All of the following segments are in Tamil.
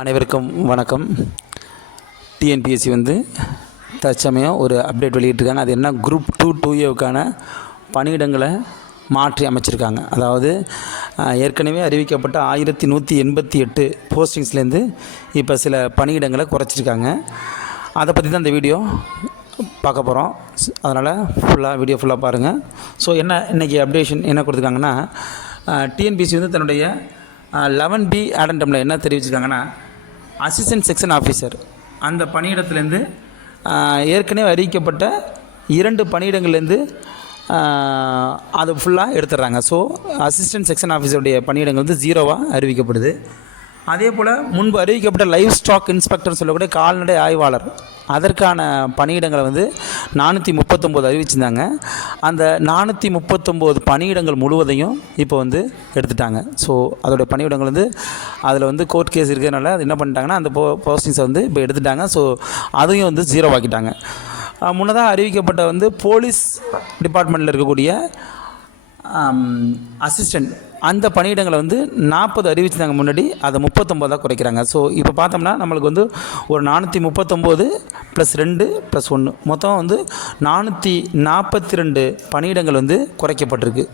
அனைவருக்கும் வணக்கம். டிஎன்பிஎஸ்சி வந்து தற்சமயம் ஒரு அப்டேட் வெளியிட்டிருக்காங்க. அது என்ன குரூப் டூ டூ ஏவுக்கான பணியிடங்களை மாற்றி அமைச்சிருக்காங்க. அதாவது ஏற்கனவே அறிவிக்கப்பட்ட ஆயிரத்தி நூற்றி எண்பத்தி எட்டு போஸ்டிங்ஸ்லேருந்து இப்போ சில பணியிடங்களை குறைச்சிருக்காங்க. அதை பற்றி தான் இந்த வீடியோ பார்க்க போகிறோம் அதனால் ஃபுல்லாக வீடியோ ஃபுல்லாக பாருங்கள் ஸோ என்ன இன்றைக்கி அப்டேஷன் என்ன கொடுத்துருக்காங்கன்னா டிஎன்பிசி வந்து தன்னுடைய லெவன் பி ஆடன்டமில் என்ன தெரிவிச்சிருக்காங்கன்னா அசிஸ்டன்ட் செக்ஷன் ஆஃபீஸர் அந்த பணியிடத்துலேருந்து ஏற்கனவே அறிவிக்கப்பட்ட இரண்டு பணியிடங்கள்லேருந்து அது ஃபுல்லாக எடுத்துடுறாங்க. ஸோ அசிஸ்டன்ட் செக்ஷன் ஆஃபீஸருடைய பணியிடங்கள் வந்து ஜீரோவாக அறிவிக்கப்படுது. அதே போல் முன்பு அறிவிக்கப்பட்ட லைவ் ஸ்டாக் இன்ஸ்பெக்டர் சொல்லக்கூடிய கால்நடை ஆய்வாளர் அதற்கான பணியிடங்களை வந்து நானூற்றி முப்பத்தொம்போது அறிவிச்சிருந்தாங்க. அந்த நானூற்றி முப்பத்தொம்போது பணியிடங்கள் முழுவதையும் இப்போ வந்து எடுத்துட்டாங்க. ஸோ அதோடைய பணியிடங்கள் வந்து அதில் வந்து கோர்ட் கேஸ் இருக்கிறதுனால அது என்ன பண்ணிட்டாங்கன்னா அந்த போ போஸ்டிங்ஸை வந்து இப்போ எடுத்துட்டாங்க. ஸோ அதையும் வந்து ஜீரோ ஆக்கிட்டாங்க முன்னதாக அறிவிக்கப்பட்ட வந்து போலீஸ் டிபார்ட்மெண்ட்டில் இருக்கக்கூடிய அசிஸ்டண்ட் அந்த பணியிடங்களை வந்து நாற்பது அறிவிச்சிருந்தாங்க முன்னாடி அதை முப்பத்தொம்போதாக குறைக்கிறாங்க. ஸோ இப்போ பார்த்தோம்னா நம்மளுக்கு வந்து ஒரு நானூற்றி முப்பத்தொம்போது ப்ளஸ் ரெண்டு ப்ளஸ் ஒன்று மொத்தம் வந்து நானூற்றி நாற்பத்தி ரெண்டு பணியிடங்கள் வந்து குறைக்கப்பட்டிருக்கு.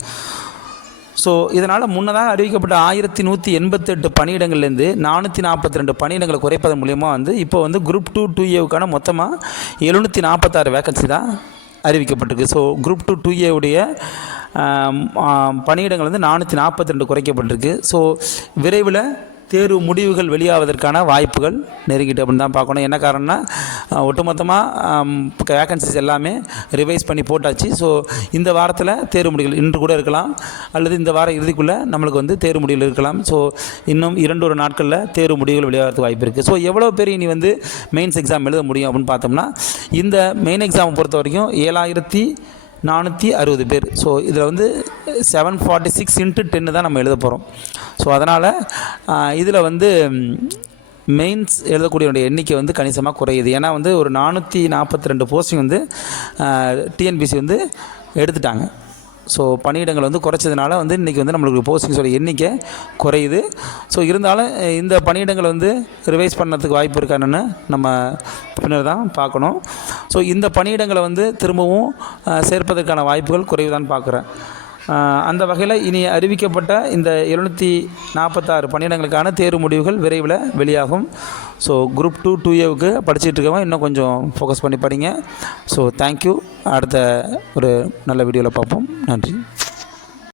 ஸோ இதனால் முன்னதாக அறிவிக்கப்பட்ட ஆயிரத்தி நூற்றி எண்பத்தெட்டு பணியிடங்கள்லேருந்து நானூற்றி நாற்பத்தி ரெண்டு பணியிடங்களை குறைப்பதன் மூலயமா வந்து இப்போ வந்து குரூப் டூ டூ ஏவுக்கான மொத்தமாக எழுநூற்றி நாற்பத்தாறு வேகன்சி தான் அறிவிக்கப்பட்டிருக்கு. ஸோ குரூப் டூ டூ ஏவுடைய பணியிடங்கள் வந்து நானூற்றி நாற்பத்தி ரெண்டு குறைக்கப்பட்டிருக்கு. ஸோ விரைவில் தேர்வு முடிவுகள் வெளியாவதற்கான வாய்ப்புகள் நெருங்கிட்டு அப்படின்னு தான் பார்க்கணும். என்ன காரணம்னா ஒட்டுமொத்தமாக வேகன்சிஸ் எல்லாமே ரிவைஸ் பண்ணி போட்டாச்சு. ஸோ இந்த வாரத்தில் தேர்வு முடிவுகள் இன்று கூட இருக்கலாம். அல்லது இந்த வார இறுதிக்குள்ளே நம்மளுக்கு வந்து தேர்வு முடிவுகள் இருக்கலாம். ஸோ இன்னும் இரண்டு ஒரு நாட்களில் தேர்வு முடிவுகள் வெளியாகிறதுக்கு வாய்ப்பு இருக்குது ஸோ எவ்வளோ பேர் இனி வந்து மெயின்ஸ் எக்ஸாம் எழுத முடியும் அப்படின்னு பார்த்தோம்னா இந்த மெயின் எக்ஸாமை பொறுத்த வரைக்கும் ஏழாயிரத்தி நானூற்றி அறுபது பேர். ஸோ இதில் வந்து செவன் ஃபார்ட்டி சிக்ஸ் இன்ட்டு டென்னு தான் நம்ம எழுத போகிறோம் ஸோ அதனால் இதில் வந்து மெயின்ஸ் எழுதக்கூடிய எண்ணிக்கை வந்து கணிசமாக குறையுது. ஏன்னா வந்து ஒரு நானூற்றி நாற்பத்தி ரெண்டு போஸ்டிங் வந்து டிஎன்பிசி வந்து எடுத்துட்டாங்க. ஸோ பணியிடங்கள் வந்து குறைச்சதுனால வந்து இன்றைக்கி வந்து நம்மளுக்கு போஸ்டிங்ஸோட எண்ணிக்கை குறையுது. ஸோ இருந்தாலும் இந்த பணியிடங்களை வந்து ரிவைஸ் பண்ணதுக்கு வாய்ப்பு இருக்கான்னு நம்ம பின்னர் தான் பார்க்கணும். ஸோ இந்த பணியிடங்களை வந்து திரும்பவும் சேர்ப்பதற்கான வாய்ப்புகள் குறைவு தான் பார்க்குறேன். அந்த வகையில் இனி அறிவிக்கப்பட்ட இந்த எழுநூற்றி நாற்பத்தாறு பணியிடங்களுக்கான தேர்வு முடிவுகள் விரைவில் வெளியாகும். ஸோ குரூப் டூ டூ ஏவுக்கு படிச்சுட்டு இன்னும் கொஞ்சம் ஃபோக்கஸ் பண்ணி படிங்க. ஸோ தேங்க்யூ அடுத்த ஒரு நல்ல வீடியோவில் பார்ப்போம். நன்றி.